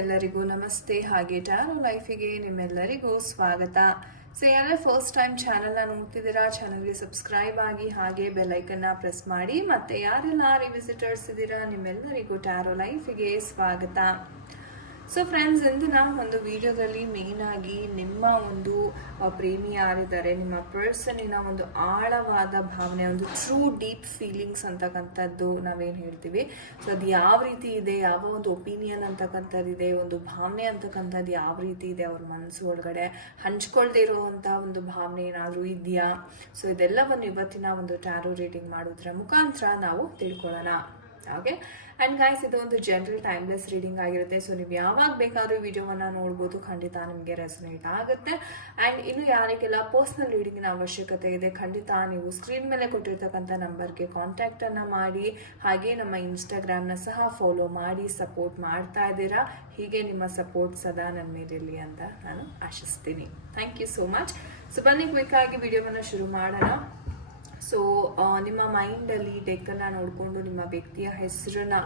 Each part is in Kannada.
ಎಲ್ಲರಿಗೂ ನಮಸ್ತೆ. ಹಾಗೆ ಟ್ಯಾರೋ ಲೈಫಿಗೆ ನಿಮ್ಮೆಲ್ಲರಿಗೂ ಸ್ವಾಗತ. ಸೊ ಯಾರೇ ಫಸ್ಟ್ ಟೈಮ್ ಚಾನೆಲ್ನ ನೋಡ್ತಿದ್ದೀರಾ, ಚಾನಲ್ಗೆ ಸಬ್ಸ್ಕ್ರೈಬ್ ಆಗಿ ಹಾಗೆ ಬೆಲ್ ಐಕನ್ನ ಪ್ರೆಸ್ ಮಾಡಿ. ಮತ್ತೆ ಯಾರೆಲ್ಲ ರಿವಿಸಿಟರ್ಸ್ ಇದ್ದೀರಾ ನಿಮ್ಮೆಲ್ಲರಿಗೂ ಟ್ಯಾರೋ ಲೈಫಿಗೆ ಸ್ವಾಗತ. ಸೊ ಫ್ರೆಂಡ್ಸ್, ಇಂದಿನ ಒಂದು ವಿಡಿಯೋದಲ್ಲಿ ಮೇನ್ ಆಗಿ ನಿಮ್ಮ ಒಂದು ಪ್ರೇಮಿ ಯಾರಿದ್ದಾರೆ, ನಿಮ್ಮ ಪರ್ಸನಿನ ಒಂದು ಆಳವಾದ ಭಾವನೆ, ಒಂದು ಟ್ರೂ ಡೀಪ್ ಫೀಲಿಂಗ್ಸ್ ಅಂತಕ್ಕಂಥದ್ದು ನಾವೇನು ಹೇಳ್ತೀವಿ. ಸೊ ಅದು ಯಾವ ರೀತಿ ಇದೆ, ಯಾವ ಒಂದು ಒಪಿನಿಯನ್ ಅಂತಕ್ಕಂಥದ್ದಿದೆ, ಒಂದು ಭಾವನೆ ಅಂತಕ್ಕಂಥದ್ದು ಯಾವ ರೀತಿ ಇದೆ ಅವ್ರ ಮನಸ್ಸು ಒಳಗಡೆ, ಹಂಚ್ಕೊಳ್ದೇ ಇರುವಂಥ ಒಂದು ಭಾವನೆ ಏನಾದರೂ ಇದೆಯಾ. ಸೊ ಇದೆಲ್ಲವನ್ನು ಇವತ್ತಿನ ಒಂದು ಟ್ಯಾರೋ ರೀಡಿಂಗ್ ಮಾಡೋದ್ರ ಮುಖಾಂತರ ನಾವು ತಿಳ್ಕೊಳ್ಳೋಣ. ಓಕೆ, ಆ್ಯಂಡ್ ಗೈಸ್, ಇದು ಒಂದು ಜನರಲ್ ಟೈಮ್ಲೆಸ್ ರೀಡಿಂಗ್ ಆಗಿರುತ್ತೆ. ಸೊ ನೀವು ಯಾವಾಗ ಬೇಕಾದ್ರೂ ವಿಡಿಯೋವನ್ನು ನೋಡ್ಬೋದು, ಖಂಡಿತ ನಿಮಗೆ ರೆಸನೇಟ್ ಆಗುತ್ತೆ. ಆ್ಯಂಡ್ ಇನ್ನು ಯಾರಿಗೆಲ್ಲ ಪರ್ಸ್ನಲ್ ರೀಡಿಂಗಿನ ಅವಶ್ಯಕತೆ ಇದೆ, ಖಂಡಿತ ನೀವು ಸ್ಕ್ರೀನ್ ಮೇಲೆ ಕೊಟ್ಟಿರ್ತಕ್ಕಂಥ ನಂಬರ್ಗೆ ಕಾಂಟ್ಯಾಕ್ಟನ್ನು ಮಾಡಿ. ಹಾಗೆ ನಮ್ಮ ಇನ್ಸ್ಟಾಗ್ರಾಮ್ನ ಸಹ ಫಾಲೋ ಮಾಡಿ ಸಪೋರ್ಟ್ ಮಾಡ್ತಾ ಇದ್ದೀರಾ. ಹೀಗೆ ನಿಮ್ಮ ಸಪೋರ್ಟ್ ಸದಾ ನನ್ನ ಮೇಲಿರಲಿ ಅಂತ ನಾನು ಆಶಿಸ್ತೀನಿ. Thank you so much. So ಬನ್ನಿ ಕ್ವಿಕ್ ಆಗಿ ವಿಡಿಯೋವನ್ನು ಶುರು ಮಾಡೋಣ. ಸೊ ನಿಮ್ಮ ಮೈಂಡಲ್ಲಿ ಡೆಕ್ಕನ್ನು ನೋಡಿಕೊಂಡು ನಿಮ್ಮ ವ್ಯಕ್ತಿಯ ಹೆಸರನ್ನ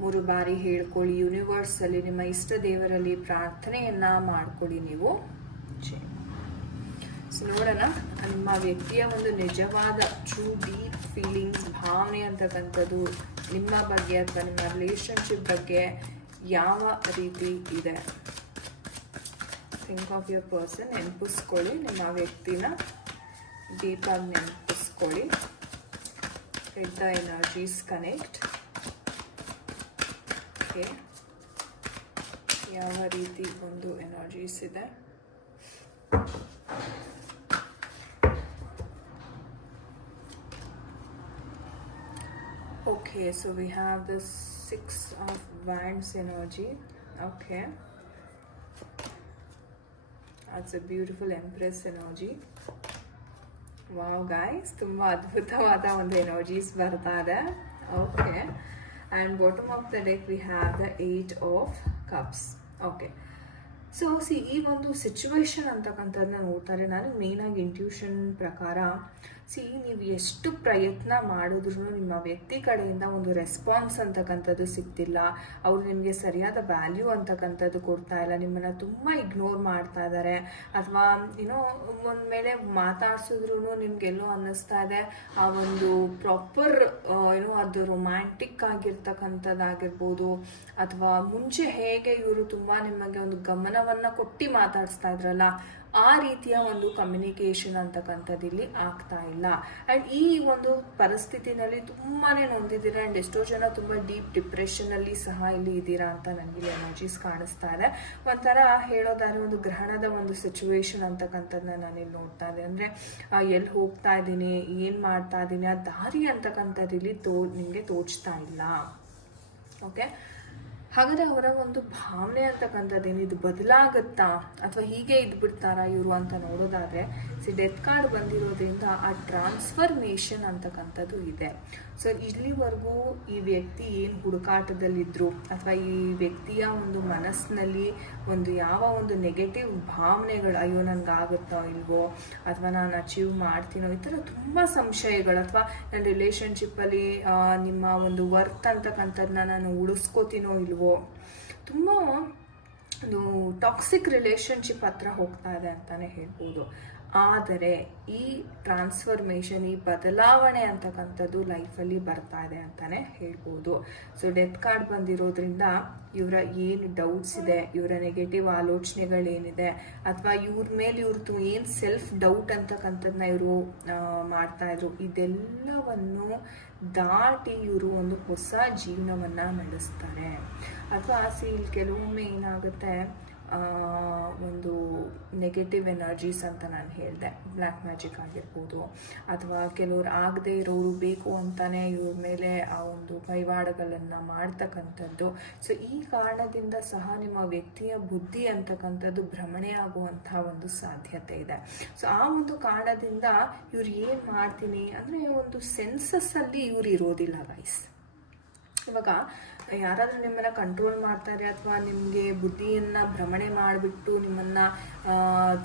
3 ಬಾರಿ ಹೇಳ್ಕೊಳ್ಳಿ. ಯೂನಿವರ್ಸಲ್ಲಿ ನಿಮ್ಮ ಇಷ್ಟ ದೇವರಲ್ಲಿ ಪ್ರಾರ್ಥನೆಯನ್ನ ಮಾಡ್ಕೊಳ್ಳಿ ನೀವು. ಸೊ ನೋಡೋಣ, ನಿಮ್ಮ ವ್ಯಕ್ತಿಯ ಒಂದು ನಿಜವಾದ ಟ್ರೂ ಡೀಪ್ ಫೀಲಿಂಗ್ಸ್, ಭಾವನೆ ಅಂತಕ್ಕಂಥದ್ದು ನಿಮ್ಮ ಬಗ್ಗೆ ಅಥವಾ ನಿಮ್ಮ ರಿಲೇಶನ್ಶಿಪ್ ಬಗ್ಗೆ ಯಾವ ರೀತಿ ಇದೆ. ಥಿಂಕ್ ಆಫ್ ಯುವರ್ ಪರ್ಸನ್, ನೆನಪಿಸ್ಕೊಳ್ಳಿ ನಿಮ್ಮ ವ್ಯಕ್ತಿನ ಡೀಪಾಗಿ ನೆನಪಿಸ್ಕೊಳ್ಳಿ. Let the energies connect. Okay, ಯಾವ ರೀತಿ ಒಂದು ಎನರ್ಜೀಸ್ ಇದೆ. Okay, so we have the 6 of Wands energy. Okay, that's a beautiful Empress energy. Wow guys, ತುಂಬ ಅದ್ಭುತವಾದ ಒಂದು ಎನರ್ಜೀಸ್ ಬರ್ತಾ ಇದೆ. Okay, and bottom of the deck we have the 8 of cups. Okay, so ಈ ಒಂದು ಸಿಚುವೇಶನ್ ಅಂತಕ್ಕಂಥದ್ದನ್ನ ನೋಡ್ತಾರೆ. ನಾನು ಮೇಯ್ನಾಗಿ ಇಂಟ್ಯೂಷನ್ ಪ್ರಕಾರ ನೀವು ಎಷ್ಟು ಪ್ರಯತ್ನ ಮಾಡಿದ್ರು ನಿಮ್ಮ ವ್ಯಕ್ತಿ ಕಡೆಯಿಂದ ಒಂದು ರೆಸ್ಪಾನ್ಸ್ ಅಂತಕ್ಕಂಥದ್ದು ಸಿಗ್ತಿಲ್ಲ. ಅವರು ನಿಮಗೆ ಸರಿಯಾದ ವ್ಯಾಲ್ಯೂ ಅಂತಕ್ಕಂಥದ್ದು ಕೊಡ್ತಾ ಇಲ್ಲ, ನಿಮ್ಮನ್ನು ತುಂಬ ಇಗ್ನೋರ್ ಮಾಡ್ತಾ ಇದ್ದಾರೆ. ಅಥವಾ ಏನೋ ಒಂದು ಮೇಲೆ ಮಾತಾಡ್ಸಿದ್ರು ನಿಮ್ಗೆಲ್ಲೋ ಅನ್ನಿಸ್ತಾ ಇದೆ ಆ ಒಂದು ಪ್ರಾಪರ್ ಏನೋ ಅದು ರೊಮ್ಯಾಂಟಿಕ್ ಆಗಿರ್ತಕ್ಕಂಥದ್ದಾಗಿರ್ಬೋದು, ಅಥವಾ ಮುಂಚೆ ಹೇಗೆ ಇವರು ತುಂಬ ನಿಮಗೆ ಒಂದು ಗಮನವನ್ನು ಕೊಟ್ಟು ಮಾತಾಡಿಸ್ತಾ ಇದ್ರಲ್ಲ, ಆ ರೀತಿಯ ಒಂದು ಕಮ್ಯುನಿಕೇಷನ್ ಅಂತಕ್ಕಂಥದ್ದು ಇಲ್ಲಿ ಆಗ್ತಾ ಇಲ್ಲ. ಆ್ಯಂಡ್ ಈ ಒಂದು ಪರಿಸ್ಥಿತಿನಲ್ಲಿ ತುಂಬಾ ನೊಂದಿದ್ದೀರಾ. ಆ್ಯಂಡ್ ಎಷ್ಟೋ ಜನ ತುಂಬ ಡೀಪ್ ಡಿಪ್ರೆಷನಲ್ಲಿ ಸಹ ಇಲ್ಲಿ ಇದ್ದೀರಾ ಅಂತ ನನಗೆ ಎನರ್ಜೀಸ್ ಕಾಣಿಸ್ತಾ ಇದೆ. ಒಂಥರ ಹೇಳೋದಾದ್ರೆ ಒಂದು ಗ್ರಹಣದ ಒಂದು ಸಿಚುವೇಶನ್ ಅಂತಕ್ಕಂಥದ್ದನ್ನ ನಾನಿಲ್ಲಿ ನೋಡ್ತಾ ಇದ್ದೆ. ಅಂದರೆ ಎಲ್ಲಿ ಹೋಗ್ತಾ ಇದ್ದೀನಿ, ಏನು ಮಾಡ್ತಾ ಇದ್ದೀನಿ, ಆ ದಾರಿ ಅಂತಕ್ಕಂಥದ್ದು ಇಲ್ಲಿ ನಿಮಗೆ ತೋಚ್ತಾ ಇಲ್ಲ. ಓಕೆ, ಹಾಗಾದರೆ ಅವರ ಒಂದು ಭಾವನೆ ಅಂತಕ್ಕಂಥದ್ದೇನು, ಇದು ಬದಲಾಗುತ್ತಾ ಅಥವಾ ಹೀಗೆ ಇದ್ಬಿಡ್ತಾರಾ ಇವರು ಅಂತ ನೋಡೋದಾದರೆ, ಡೆತ್ ಕಾರ್ಡ್ ಬಂದಿರೋದ್ರಿಂದ ಆ ಟ್ರಾನ್ಸ್ಫರ್ಮೇಷನ್ ಅಂತಕ್ಕಂಥದ್ದು ಇದೆ. ಸೊ ಇಲ್ಲಿವರೆಗೂ ಈ ವ್ಯಕ್ತಿ ಏನು ಹುಡುಕಾಟದಲ್ಲಿದ್ದರು, ಅಥವಾ ಈ ವ್ಯಕ್ತಿಯ ಒಂದು ಮನಸ್ಸಿನಲ್ಲಿ ಒಂದು ಯಾವ ಒಂದು ನೆಗೆಟಿವ್ ಭಾವನೆಗಳು, ಅಯ್ಯೋ ನನಗಾಗುತ್ತೋ ಇಲ್ವೋ, ಅಥವಾ ನಾನು ಅಚೀವ್ ಮಾಡ್ತೀನೋ, ಈ ಥರ ತುಂಬ ಸಂಶಯಗಳು, ಅಥವಾ ನನ್ನ ರಿಲೇಷನ್ಶಿಪ್ಪಲ್ಲಿ ನಿಮ್ಮ ಒಂದು ವರ್ತ್ ಅಂತಕ್ಕಂಥದ್ದನ್ನ ನಾನು ಉಳಿಸ್ಕೋತೀನೋ ಇಲ್ವೋ, ತುಂಬ ಒಂದು ಟಾಕ್ಸಿಕ್ ರಿಲೇಷನ್ಶಿಪ್ ಹತ್ರ ಹೋಗ್ತಾ ಇದೆ ಅಂತಲೇ ಹೇಳ್ಬೋದು. ಆದರೆ ಈ ಟ್ರಾನ್ಸ್ಫರ್ಮೇಷನ್, ಈ ಬದಲಾವಣೆ ಅಂತಕ್ಕಂಥದ್ದು ಲೈಫಲ್ಲಿ ಬರ್ತಾ ಇದೆ ಅಂತಲೇ ಹೇಳ್ಬೋದು. ಸೊ ಡೆತ್ ಕಾರ್ಡ್ ಬಂದಿರೋದ್ರಿಂದ ಇವರ ಏನು ಡೌಟ್ಸ್ ಇದೆ, ಇವರ ನೆಗೆಟಿವ್ ಆಲೋಚನೆಗಳೇನಿದೆ, ಅಥವಾ ಇವ್ರ ಮೇಲೆ ಇವ್ರದ್ದು ಏನು ಸೆಲ್ಫ್ ಡೌಟ್ ಅಂತಕ್ಕಂಥದ್ದನ್ನ ಇವರು ಮಾಡ್ತಾಯಿದ್ರು, ಇದೆಲ್ಲವನ್ನು ದಾಟಿ ಇವರು ಒಂದು ಹೊಸ ಜೀವನವನ್ನು ನಡೆಸ್ತಾರೆ. ಅಥವಾ ಇಲ್ಲಿ ಕೆಲವೊಮ್ಮೆ ಏನಾಗುತ್ತೆ, ಒಂದು ನೆಗೆಟಿವ್ ಎನರ್ಜೀಸ್ ಅಂತ ನಾನು ಹೇಳಿದೆ, ಬ್ಲ್ಯಾಕ್ ಮ್ಯಾಜಿಕ್ ಆಗಿರ್ಬೋದು, ಅಥವಾ ಕೆಲವರು ಆಗದೆ ಇರೋರು ಬೇಕು ಅಂತಾನೆ ಇವ್ರ ಮೇಲೆ ಆ ಒಂದು ಕೈವಾಡಗಳನ್ನು ಮಾಡ್ತಕ್ಕಂಥದ್ದು. ಸೊ ಈ ಕಾರಣದಿಂದ ಸಹ ನಿಮ್ಮ ವ್ಯಕ್ತಿಯ ಬುದ್ಧಿ ಅಂತಕ್ಕಂಥದ್ದು ಭ್ರಮಣೆ ಆಗುವಂಥ ಒಂದು ಸಾಧ್ಯತೆ ಇದೆ. ಸೊ ಆ ಒಂದು ಕಾರಣದಿಂದ ಇವ್ರು ಏನು ಮಾಡ್ತೀನಿ ಅಂದರೆ ಒಂದು ಸೆನ್ಸಸ್ಸಲ್ಲಿ ಇವ್ರು ಇರೋದಿಲ್ಲ ಗೈಸ್. ಇವಾಗ ಯಾರಾದರೂ ನಿಮ್ಮನ್ನು ಕಂಟ್ರೋಲ್ ಮಾಡ್ತಾರೆ ಅಥವಾ ನಿಮಗೆ ಬುದ್ಧಿಯನ್ನು ಭ್ರಮಣೆ ಮಾಡಿಬಿಟ್ಟು ನಿಮ್ಮನ್ನು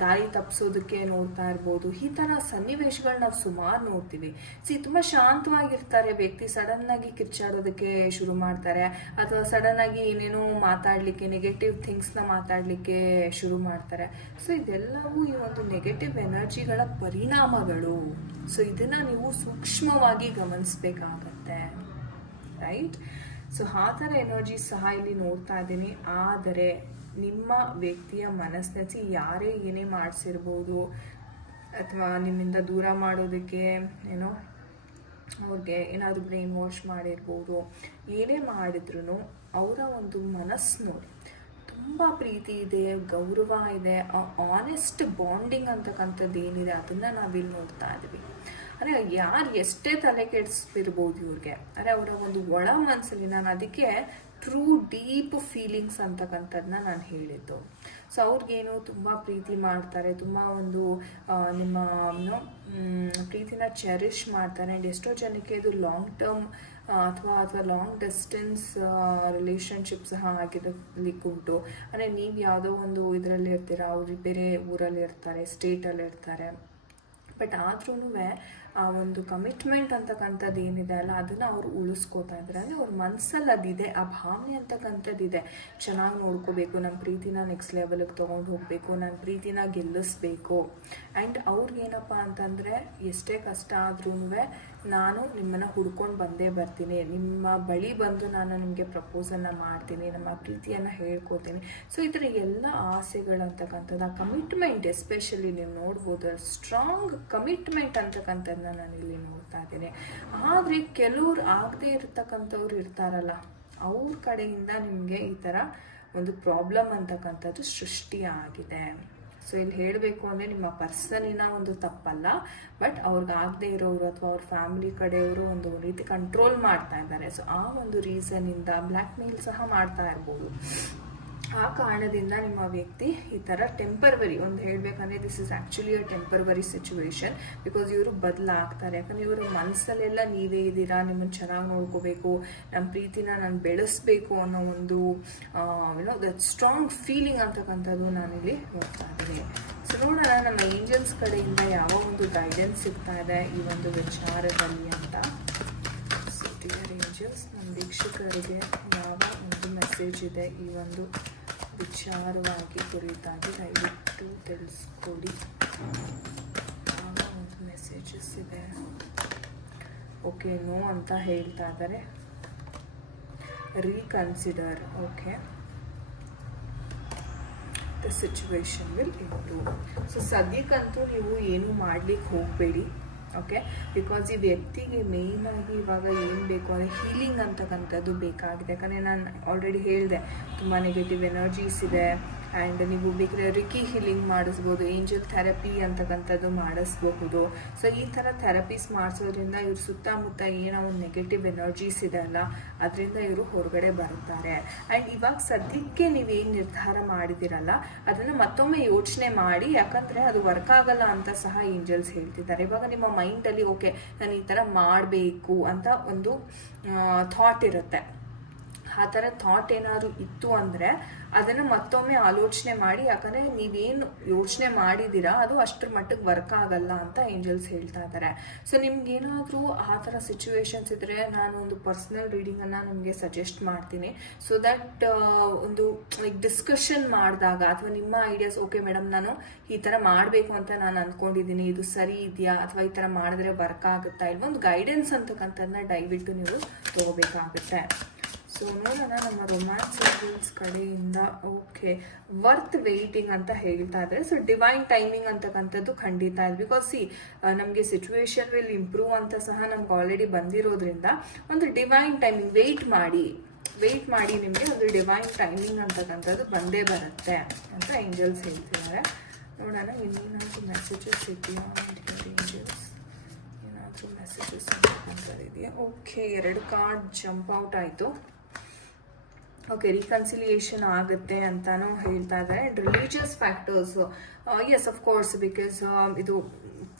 ದಾರಿ ತಪ್ಪಿಸೋದಕ್ಕೆ ನೋಡ್ತಾ ಇರ್ಬೋದು. ಈ ಥರ ಸನ್ನಿವೇಶಗಳು ನಾವು ಸುಮಾರು ನೋಡ್ತೀವಿ. ತುಂಬ ಶಾಂತವಾಗಿರ್ತಾರೆ ವ್ಯಕ್ತಿ, ಸಡನ್ನಾಗಿ ಕಿರ್ಚಾಡೋದಕ್ಕೆ ಶುರು ಮಾಡ್ತಾರೆ ಅಥವಾ ಸಡನ್ನಾಗಿ ಏನೇನೋ ಮಾತಾಡಲಿಕ್ಕೆ, ನೆಗೆಟಿವ್ ಥಿಂಗ್ಸ್ನ ಮಾತಾಡಲಿಕ್ಕೆ ಶುರು ಮಾಡ್ತಾರೆ. ಸೊ ಇದೆಲ್ಲವೂ ಈ ಒಂದು ನೆಗೆಟಿವ್ ಎನರ್ಜಿಗಳ ಪರಿಣಾಮಗಳು. ಸೊ ಇದನ್ನು ನೀವು ಸೂಕ್ಷ್ಮವಾಗಿ ಗಮನಿಸಬೇಕಾಗತ್ತೆ, ರೈಟ್? ಸೊ ಆ ಥರ ಎನರ್ಜಿ ಸಹ ಇಲ್ಲಿ ನೋಡ್ತಾ ಇದ್ದೀನಿ. ಆದರೆ ನಿಮ್ಮ ವ್ಯಕ್ತಿಯ ಮನಸ್ಸಿನಲ್ಲಿ ಯಾರೇ ಏನೇ ಮಾಡಿಸಿರ್ಬೋದು ಅಥವಾ ನಿಮ್ಮಿಂದ ದೂರ ಮಾಡೋದಕ್ಕೆ ಏನೋ ಅವ್ರಿಗೆ ಏನಾದರೂ ಬ್ರೈನ್ ವಾಶ್ ಮಾಡಿರ್ಬೋದು, ಏನೇ ಮಾಡಿದ್ರು ಅವರ ಒಂದು ಮನಸ್ಸು ನೋಡಿ, ತುಂಬ ಪ್ರೀತಿ ಇದೆ, ಗೌರವ ಇದೆ, ಆನೆಸ್ಟ್ ಬಾಂಡಿಂಗ್ ಅಂತಕ್ಕಂಥದ್ದು ಏನಿದೆ ಅದನ್ನು ನಾವಿಲ್ಲಿ ನೋಡ್ತಾ ಇದ್ವಿ. ಅಂದರೆ ಯಾರು ಎಷ್ಟೇ ತಲೆ ಕೆಡಿಸ್ತಿರ್ಬೋದು ಇವ್ರಿಗೆ, ಅಂದರೆ ಅವರ ಒಂದು ಒಳ ಮನಸ್ಸಲ್ಲಿ, ನಾನು ಅದಕ್ಕೆ ಟ್ರೂ ಡೀಪ್ ಫೀಲಿಂಗ್ಸ್ ಅಂತಕ್ಕಂಥದ್ದನ್ನ ನಾನು ಹೇಳಿದ್ದು. ಸೊ ಅವ್ರಿಗೇನು ತುಂಬ ಪ್ರೀತಿ ಮಾಡ್ತಾರೆ, ತುಂಬ ಒಂದು ನಿಮ್ಮ ಪ್ರೀತಿನ ಚೆರಿಷ್ ಮಾಡ್ತಾರೆ. ಆ್ಯಂಡ್ ಎಷ್ಟೋ ಜನಕ್ಕೆ ಇದು ಲಾಂಗ್ ಟರ್ಮ್ ಅಥವಾ ಲಾಂಗ್ ಡಿಸ್ಟೆನ್ಸ್ ರಿಲೇಷನ್ಶಿಪ್ ಸಹ ಆಗಿರಲಿಕ್ಕುಂಟು. ಅಂದರೆ ನೀವು ಯಾವುದೋ ಒಂದು ಇದರಲ್ಲಿ ಇರ್ತೀರ, ಅವ್ರು ಬೇರೆ ಊರಲ್ಲಿ ಇರ್ತಾರೆ, ಸ್ಟೇಟಲ್ಲಿ ಇರ್ತಾರೆ. ಬಟ್ ಆದ್ರೂ ಆ ಒಂದು ಕಮಿಟ್ಮೆಂಟ್ ಅಂತಕ್ಕಂಥದ್ದು ಏನಿದೆ ಅಲ್ಲ, ಅದನ್ನು ಅವರು ಉಳಿಸ್ಕೋತಾ ಇದ್ದಾರೆ. ಅಂದರೆ ಅವ್ರ ಮನಸ್ಸಲ್ಲಿ ಅದಿದೆ, ಆ ಭಾವನೆ ಅಂತಕ್ಕಂಥದ್ದಿದೆ. ಚೆನ್ನಾಗಿ ನೋಡ್ಕೋಬೇಕು, ನಮ್ಮ ಪ್ರೀತಿನ ನೆಕ್ಸ್ಟ್ ಲೆವೆಲ್ಗೆ ತೊಗೊಂಡು ಹೋಗಬೇಕು, ನನ್ನ ಪ್ರೀತಿನ ಗೆಲ್ಲಿಸ್ಬೇಕು. ಆ್ಯಂಡ್ ಅವ್ರಿಗೇನಪ್ಪ ಅಂತಂದರೆ ಎಷ್ಟೇ ಕಷ್ಟ ಆದ್ರೂ ನಾನು ನಿಮ್ಮನ್ನು ಹುಡ್ಕೊಂಡು ಬಂದೇ ಬರ್ತೀನಿ, ನಿಮ್ಮ ಬಳಿ ಬಂದು ನಾನು ನಿಮಗೆ ಪ್ರಪೋಸನ್ನು ಮಾಡ್ತೀನಿ, ನಮ್ಮ ಪ್ರೀತಿಯನ್ನು ಹೇಳ್ಕೊತೀನಿ. ಸೊ ಈ ಥರ ಎಲ್ಲ ಆಸೆಗಳಂತಕ್ಕಂಥದ್ದು, ಆ ಕಮಿಟ್ಮೆಂಟ್ ಎಸ್ಪೆಷಲಿ ನೀವು ನೋಡ್ಬೋದು, ಸ್ಟ್ರಾಂಗ್ ಕಮಿಟ್ಮೆಂಟ್ ಅಂತಕ್ಕಂಥದ್ದನ್ನ ನಾನು ಇಲ್ಲಿ ನೋಡ್ತಾ ಇದ್ದೀನಿ. ಆದರೆ ಕೆಲವ್ರು ಆಗದೆ ಇರ್ತಕ್ಕಂಥವ್ರು ಇರ್ತಾರಲ್ಲ, ಅವ್ರ ಕಡೆಯಿಂದ ನಿಮಗೆ ಈ ಥರ ಒಂದು ಪ್ರಾಬ್ಲಮ್ ಅಂತಕ್ಕಂಥದ್ದು ಸೃಷ್ಟಿಯಾಗಿದೆ. ಸೊ ಇಲ್ಲಿ ಹೇಳಬೇಕು ಅಂದರೆ ನಿಮ್ಮ ಪರ್ಸನಿನ ಒಂದು ತಪ್ಪಲ್ಲ, ಬಟ್ ಅವ್ರಿಗಾಗದೇ ಇರೋರು ಅಥವಾ ಅವ್ರ ಫ್ಯಾಮಿಲಿ ಕಡೆಯವರು ಒಂದು ರೀತಿ ಕಂಟ್ರೋಲ್ ಮಾಡ್ತಾ ಇದ್ದಾರೆ. ಸೊ ಆ ಒಂದು ರೀಸನ್ನಿಂದ ಬ್ಲ್ಯಾಕ್ ಮೇಲ್ ಸಹ ಮಾಡ್ತಾ ಇರ್ಬೋದು. ಆ ಕಾರಣದಿಂದ ನಿಮ್ಮ ವ್ಯಕ್ತಿ ಈ ಥರ ಟೆಂಪರ್ವರಿ, ಒಂದು ಹೇಳಬೇಕಂದ್ರೆ this is actually a temporary situation. Because ಇವರು ಬದಲಾಗ್ತಾರೆ. ಯಾಕಂದರೆ ಇವರು ಮನಸ್ಸಲ್ಲೆಲ್ಲ ನೀವೇ ಇದ್ದೀರಾ, ನಿಮ್ಮನ್ನು ಚೆನ್ನಾಗಿ ನೋಡ್ಕೋಬೇಕು, ನಮ್ಮ ಪ್ರೀತಿನ ನಾನು ಬೆಳೆಸ್ಬೇಕು ಅನ್ನೋ ಒಂದು ದಟ್ ಸ್ಟ್ರಾಂಗ್ ಫೀಲಿಂಗ್ ಅಂತಕ್ಕಂಥದ್ದು ನಾನಿಲ್ಲಿ ನೋಡ್ತಾ ಇದ್ದೀನಿ. ಸೊ ನೋಡೋಣ ನಮ್ಮ ಏಂಜಲ್ಸ್ ಕಡೆಯಿಂದ ಯಾವ ಒಂದು ಗೈಡೆನ್ಸ್ ಸಿಗ್ತಾ ಇದೆ ಈ ಒಂದು ವಿಚಾರದಲ್ಲಿ ಅಂತ. ಸೊ ಡಿಯರ್ ಏಂಜಲ್ಸ್, ನಮ್ಮ ವೀಕ್ಷಕರಿಗೆ ಯಾವ ಒಂದು ಮೆಸೇಜ್ ಇದೆ ಈ ಒಂದು ವಿಚಾರವಾಗಿ ಕುರಿತಾಗಿ ದಯವಿಟ್ಟು ತಿಳಿಸ್ಕೊಡಿ. ಯಾವ ಒಂದು ಮೆಸೇಜಸ್ ಇದೆ? ಓಕೆ, ನೋ ಅಂತ ಹೇಳ್ತಾ ಇದ್ದಾರೆ. Reconsider. Okay, the situation will improve. So ಸದ್ಯಕ್ಕಂತೂ ನೀವು ಏನು ಮಾಡ್ಲಿಕ್ಕೆ ಹೋಗಬೇಡಿ. ಓಕೆ, ಬಿಕಾಸ್ ಈ ವ್ಯಕ್ತಿಗೆ ಮೇಯ್ನಾಗಿ ಇವಾಗ ಏನು ಬೇಕು ಅಂದರೆ ಹೀಲಿಂಗ್ ಅಂತಕ್ಕಂಥದ್ದು ಬೇಕಾಗಿದೆ. ಯಾಕಂದರೆ ನಾನು ಆಲ್ರೆಡಿ ಹೇಳಿದೆ, ತುಂಬ ನೆಗೆಟಿವ್ ಎನರ್ಜೀಸ್ ಇದೆ. ಆ್ಯಂಡ್ ನೀವು ಬೇಕಾದ್ರೆ ರಿಕಿ ಹೀಲಿಂಗ್ ಮಾಡಿಸ್ಬೋದು, ಏಂಜಲ್ ಥೆರಪಿ ಅಂತಕ್ಕಂಥದ್ದು ಮಾಡಿಸ್ಬಹುದು. ಸೊ ಈ ಥರ ಥೆರಪೀಸ್ ಮಾಡಿಸೋದ್ರಿಂದ ಇವ್ರ ಸುತ್ತಮುತ್ತ ಏನೋ ಒಂದು ನೆಗೆಟಿವ್ ಎನರ್ಜೀಸ್ ಇದೆ ಅಲ್ಲ, ಅದರಿಂದ ಇವರು ಹೊರಗಡೆ ಬರುತ್ತಾರೆ. ಆ್ಯಂಡ್ ಇವಾಗ ಸದ್ಯಕ್ಕೆ ನೀವೇನು ನಿರ್ಧಾರ ಮಾಡಿದಿರಲ್ಲ ಅದನ್ನು ಮತ್ತೊಮ್ಮೆ ಯೋಚನೆ ಮಾಡಿ, ಯಾಕಂದರೆ ಅದು ವರ್ಕ್ ಆಗಲ್ಲ ಅಂತ ಸಹ ಏಂಜಲ್ಸ್ ಹೇಳ್ತಿದ್ದಾರೆ. ಇವಾಗ ನಿಮ್ಮ ಮೈಂಡಲ್ಲಿ ಓಕೆ ನಾನು ಈ ಥರ ಮಾಡಬೇಕು ಅಂತ ಒಂದು ಥಾಟ್ ಇರುತ್ತೆ. ಆ ಥರ ಥಾಟ್ ಏನಾದರೂ ಇತ್ತು ಅಂದರೆ ಅದನ್ನು ಮತ್ತೊಮ್ಮೆ ಆಲೋಚನೆ ಮಾಡಿ, ಯಾಕಂದರೆ ನೀವೇನು ಯೋಚನೆ ಮಾಡಿದ್ದೀರಾ ಅದು ಅಷ್ಟರ ಮಟ್ಟಿಗೆ ವರ್ಕ್ ಆಗಲ್ಲ ಅಂತ ಏಂಜಲ್ಸ್ ಹೇಳ್ತಾ ಇದ್ದಾರೆ. ಸೊ ನಿಮ್ಗೇನಾದರೂ ಆ ಥರ ಸಿಚುವೇಶನ್ಸ್ ಇದ್ದರೆ ನಾನು ಒಂದು ಪರ್ಸ್ನಲ್ ರೀಡಿಂಗನ್ನು ನಿಮಗೆ ಸಜೆಸ್ಟ್ ಮಾಡ್ತೀನಿ. ಸೊ ದಟ್ ಒಂದು ಲೈಕ್ ಡಿಸ್ಕಷನ್ ಮಾಡಿದಾಗ ಅಥವಾ ನಿಮ್ಮ ಐಡಿಯಾಸ್, ಓಕೆ ಮೇಡಮ್ ನಾನು ಈ ಥರ ಮಾಡಬೇಕು ಅಂತ ನಾನು ಅಂದ್ಕೊಂಡಿದ್ದೀನಿ, ಇದು ಸರಿ ಇದೆಯಾ ಅಥವಾ ಈ ಥರ ಮಾಡಿದ್ರೆ ವರ್ಕ್ ಆಗುತ್ತಾ ಇಲ್ವ, ಒಂದು ಗೈಡೆನ್ಸ್ ಅಂತಕ್ಕಂಥದ್ದನ್ನ ದಯವಿಟ್ಟು ನೀವು ತಗೋಬೇಕಾಗುತ್ತೆ. ಸೊ ನೋಡೋಣ ನಮ್ಮ ರೊಮ್ಯಾನ್ಸ್ ಏಂಜಲ್ಸ್ ಕಡೆಯಿಂದ. ಓಕೆ, ವರ್ತ್ ವೆಯ್ಟಿಂಗ್ ಅಂತ ಹೇಳ್ತಾ ಇದ್ದಾರೆ. ಸೊ ಡಿವೈನ್ ಟೈಮಿಂಗ್ ಅಂತಕ್ಕಂಥದ್ದು ಖಂಡಿತ ಇದೆ. ಬಿಕಾಸ್ ನಮಗೆ ಸಿಚುವೇಶನ್ ವಿಲ್ ಇಂಪ್ರೂವ್ ಅಂತ ಸಹ ನಮ್ಗೆ ಆಲ್ರೆಡಿ ಬಂದಿರೋದ್ರಿಂದ ಒಂದು ಡಿವೈನ್ ಟೈಮಿಂಗ್ ವೆಯ್ಟ್ ಮಾಡಿ ನಿಮಗೆ ಒಂದು ಡಿವೈನ್ ಟೈಮಿಂಗ್ ಅಂತಕ್ಕಂಥದ್ದು ಬಂದೇ ಬರುತ್ತೆ ಅಂತ ಏಂಜಲ್ಸ್ ಹೇಳ್ತಿದ್ದಾರೆ. ನೋಡೋಣ ಇನ್ನೇನಾದರೂ ಮೆಸೇಜಸ್ ಇದೆಯಾ ಏಂಜಲ್ಸ್, ಏನಾದರೂ ಮೆಸೇಜಸ್ ಅಂತಕ್ಕಂಥದ್ದು ಇದೆಯಾ? ಓಕೆ, 2 ಕಾರ್ಡ್ ಜಂಪ್ ಔಟ್ ಆಯಿತು. ಓಕೆ, ರಿಕನ್ಸಿಲಿಯೇಷನ್ ಆಗುತ್ತೆ ಅಂತಾನು ಹೇಳ್ತಾ ಇದ್ದಾರೆ. And religious factors, yes of course, because ಇದು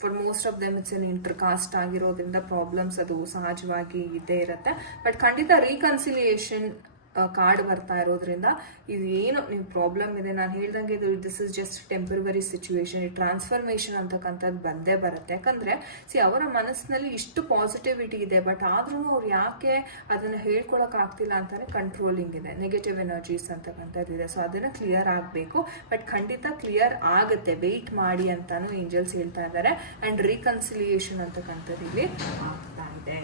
for most of them it's an inter caste ಆಗಿರೋದ್ರಿಂದ ಪ್ರಾಬ್ಲಮ್ಸ್ ಅದು ಸಹಜವಾಗಿ ಇದ್ದೇ ಇರುತ್ತೆ. ಬಟ್ ಖಂಡಿತ ರೀಕನ್ಸಿಲಿಯೇಷನ್ ಕಾರ್ಡ್ ಬರ್ತಾ ಇರೋದ್ರಿಂದ ಇದು ಏನು ನೀವು ಪ್ರಾಬ್ಲಮ್ ಇದೆ, ನಾನು ಹೇಳ್ದಂಗೆ ಇದು this is just temporary situation, ಈ ಟ್ರಾನ್ಸ್ಫರ್ಮೇಷನ್ ಅಂತಕ್ಕಂಥದ್ದು ಬಂದೇ ಬರುತ್ತೆ. ಯಾಕಂದ್ರೆ ಅವರ ಮನಸ್ಸಿನಲ್ಲಿ ಇಷ್ಟು ಪಾಸಿಟಿವಿಟಿ ಇದೆ, ಬಟ್ ಆದ್ರೂ ಅವ್ರು ಯಾಕೆ ಅದನ್ನ ಹೇಳ್ಕೊಳಕ್ ಆಗ್ತಿಲ್ಲ ಅಂತಾನೆ ಕಂಟ್ರೋಲಿಂಗ್ ಇದೆ, ನೆಗೆಟಿವ್ ಎನರ್ಜೀಸ್ ಅಂತಕ್ಕಂಥದ್ದು ಇದೆ. ಸೊ ಅದನ್ನ ಕ್ಲಿಯರ್ ಆಗಬೇಕು. ಬಟ್ ಖಂಡಿತ ಕ್ಲಿಯರ್ ಆಗುತ್ತೆ, ವೆಯ್ಟ್ ಮಾಡಿ ಅಂತಾನು ಏಂಜಲ್ಸ್ ಹೇಳ್ತಾ ಇದ್ದಾರೆ. ಅಂಡ್ ರೀಕನ್ಸಿಲಿಯೇಷನ್ ಅಂತಕ್ಕಂಥದ್ದು ಇಲ್ಲಿ ಆಗ್ತಾ ಇದೆ.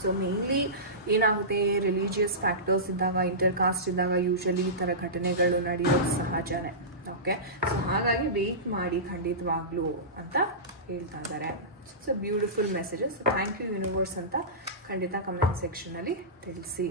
ಸೊ ಮೇನ್ಲಿ ಏನಾಗುತ್ತೆ, ರಿಲಿಜಿಯಸ್ ಫ್ಯಾಕ್ಟರ್ಸ್ ಇದ್ದಾಗ, ಇಂಟರ್ ಕಾಸ್ಟ್ ಇದ್ದಾಗ ಯೂಶಲಿ ಈ ಥರ ಘಟನೆಗಳು ನಡೆಯೋದು ಸಹಜನೇ. ಓಕೆ, ಸೊ ಹಾಗಾಗಿ ವೆಯ್ಟ್ ಮಾಡಿ ಖಂಡಿತವಾಗ್ಲೂ ಅಂತ ಹೇಳ್ತಾ ಇದ್ದಾರೆ. So beautiful messages. Thank you universe ಅಂತ ಖಂಡಿತ ಕಮೆಂಟ್ ಸೆಕ್ಷನಲ್ಲಿ ತಿಳಿಸಿ.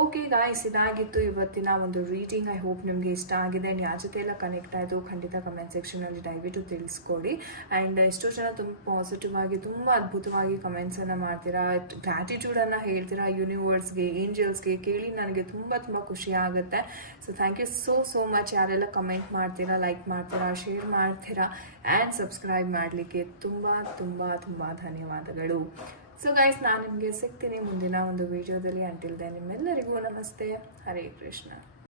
ಓಕೆ ಗಾಯ್ಸ್, ಇದಾಗಿತ್ತು ಇವತ್ತಿನ ಒಂದು ರೀಡಿಂಗ್. ಐ ಹೋಪ್ ನಿಮಗೆ ಇಷ್ಟ ಆಗಿದೆ. ಯಾರ ಜೊತೆ ಎಲ್ಲ ಕನೆಕ್ಟ್ ಆಯಿತು ಖಂಡಿತ ಕಮೆಂಟ್ ಸೆಕ್ಷನಲ್ಲಿ ದಯವಿಟ್ಟು ತಿಳಿಸ್ಕೊಡಿ. ಆ್ಯಂಡ್ ಎಷ್ಟೋ ಜನ ತುಂಬ ಪಾಸಿಟಿವ್ ಆಗಿ ತುಂಬ ಅದ್ಭುತವಾಗಿ ಕಮೆಂಟ್ಸನ್ನು ಮಾಡ್ತೀರಾ, ಗ್ರ್ಯಾಟಿಟ್ಯೂಡನ್ನು ಹೇಳ್ತೀರಾ ಯೂನಿವರ್ಸ್ಗೆ, ಏಂಜಲ್ಸ್ಗೆ. ಕೇಳಿ ನನಗೆ ತುಂಬ ತುಂಬ ಖುಷಿ ಆಗುತ್ತೆ. So thank you so much. ಯಾರೆಲ್ಲ ಕಮೆಂಟ್ ಮಾಡ್ತೀರಾ, ಲೈಕ್ ಮಾಡ್ತೀರಾ, ಶೇರ್ ಮಾಡ್ತೀರಾ ಆ್ಯಂಡ್ ಸಬ್ಸ್ಕ್ರೈಬ್ ಮಾಡಲಿಕ್ಕೆ ತುಂಬ ತುಂಬ ತುಂಬ ಧನ್ಯವಾದಗಳು. ಸೊ ಗೈಸ್, ನಾನು ನಿಮಗೆ ಸಿಗ್ತೀನಿ ಮುಂದಿನ ಒಂದು ವಿಡಿಯೋದಲ್ಲಿ. ಅಂಟಿಲ್ ದೆನ್ ನಿಮ್ಮೆಲ್ಲರಿಗೂ ನಮಸ್ತೆ. ಹರೇ ಕೃಷ್ಣ.